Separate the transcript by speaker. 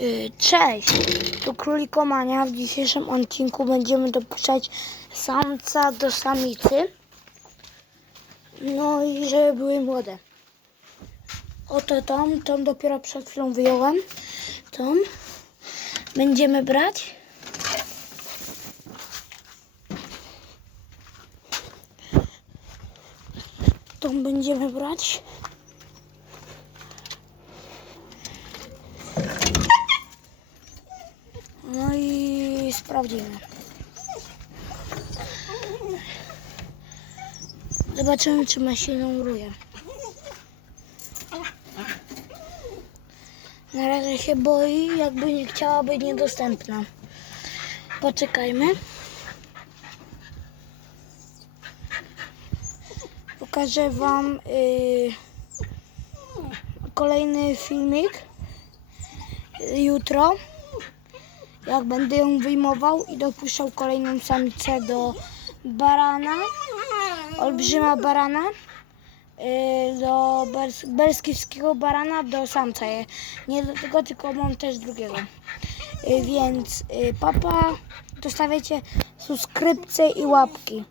Speaker 1: Y, Cześć, tu Królikomania. W dzisiejszym odcinku będziemy dopuszczać samca do samicy. No i żeby były młode. Oto tą, tą dopiero przed chwilą wyjąłem. Tą będziemy brać. Tą będziemy brać. No i sprawdzimy. Zobaczymy, czy ma silną ruję. Na razie się boi, jakby nie chciała być niedostępna. Poczekajmy. Pokażę Wam y, kolejny filmik jutro jak będę ją wyjmował i dopuszczał kolejną samicę do barana, olbrzyma barana, yy, do bers barana, do samca. Je- Nie do tego, tylko mam też drugiego. Yy, Więc yy, papa, dostawiacie subskrypcje i łapki.